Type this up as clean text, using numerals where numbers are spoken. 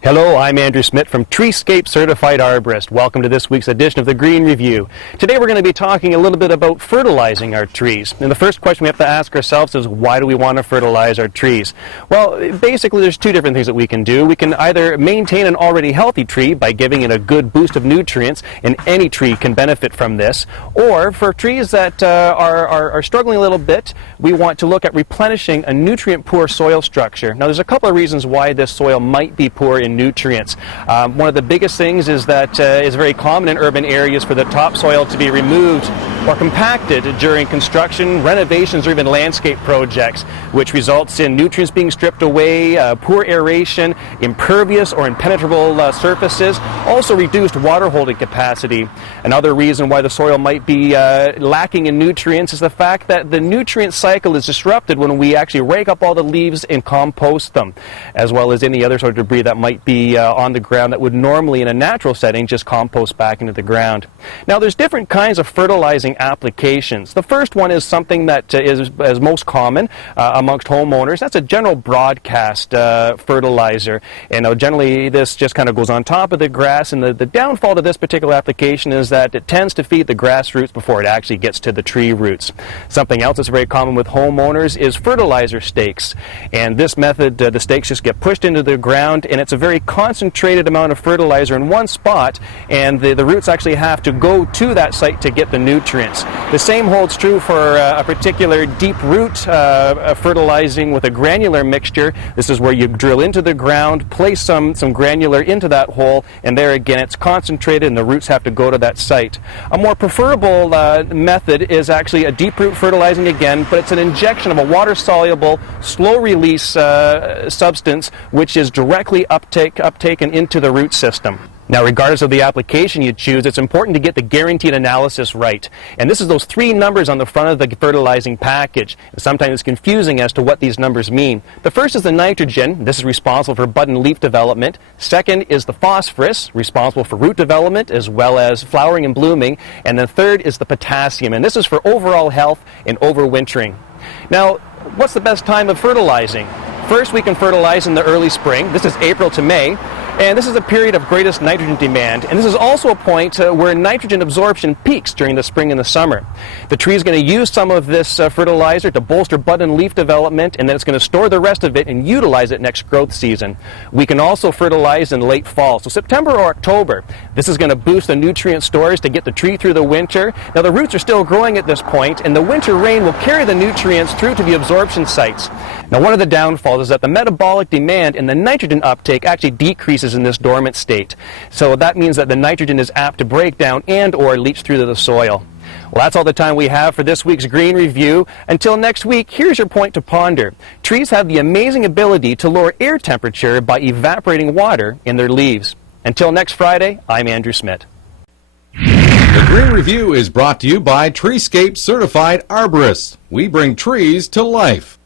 Hello, I'm Andrew Smith from Treescape Certified Arborist. Welcome to this week's edition of the Green Review. Today we're going to be talking a little bit about fertilizing our trees. And the first question we have to ask ourselves is, why do we want to fertilize our trees? Well, basically there's two different things that we can do. We can either maintain an already healthy tree by giving it a good boost of nutrients, and any tree can benefit from this. Or for trees that are struggling a little bit, we want to look at replenishing a nutrient-poor soil structure. Now there's a couple of reasons why this soil might be poor in nutrients. One of the biggest things is that it's very common in urban areas for the topsoil to be removed or compacted during construction, renovations, or even landscape projects, which results in nutrients being stripped away, poor aeration, impervious or impenetrable surfaces, also reduced water holding capacity. Another reason why the soil might be lacking in nutrients is the fact that the nutrient cycle is disrupted when we actually rake up all the leaves and compost them, as well as any other sort of debris that might be on the ground that would normally in a natural setting just compost back into the ground. Now there's different kinds of fertilizing applications. The first one is something that is most common amongst homeowners. That's a general broadcast fertilizer. And generally this just kind of goes on top of the grass, and the downfall to this particular application is that it tends to feed the grass roots before it actually gets to the tree roots. Something else that's very common with homeowners is fertilizer stakes. And this method, the stakes just get pushed into the ground, and it's a very concentrated amount of fertilizer in one spot, and the roots actually have to go to that site to get the nutrients. The same holds true for a particular deep root fertilizing with a granular mixture. This is where you drill into the ground, place some granular into that hole, and there again it's concentrated and the roots have to go to that site. A more preferable method is actually a deep root fertilizing again, but it's an injection of a water-soluble, slow-release substance which is directly uptaken into the root system. Now, regardless of the application you choose, it's important to get the guaranteed analysis right. And this is those three numbers on the front of the fertilizing package. Sometimes it's confusing as to what these numbers mean. The first is the nitrogen. This is responsible for bud and leaf development. Second is the phosphorus, responsible for root development as well as flowering and blooming. And then third is the potassium, and this is for overall health and overwintering. Now, what's the best time of fertilizing? First, we can fertilize in the early spring. This is April to May. And this is a period of greatest nitrogen demand. And this is also a point where nitrogen absorption peaks during the spring and the summer. The tree is going to use some of this fertilizer to bolster bud and leaf development, and then it's going to store the rest of it and utilize it next growth season. We can also fertilize in late fall, so September or October. This is going to boost the nutrient stores to get the tree through the winter. Now the roots are still growing at this point, and the winter rain will carry the nutrients through to the absorption sites. Now one of the downfalls is that the metabolic demand and the nitrogen uptake actually decreases in this dormant state. So that means that the nitrogen is apt to break down and or leach through to the soil. Well, that's all the time we have for this week's Green Review. Until next week, here's your point to ponder. Trees have the amazing ability to lower air temperature by evaporating water in their leaves. Until next Friday, I'm Andrew Smith. The Green Review is brought to you by Treescape Certified Arborists. We bring trees to life.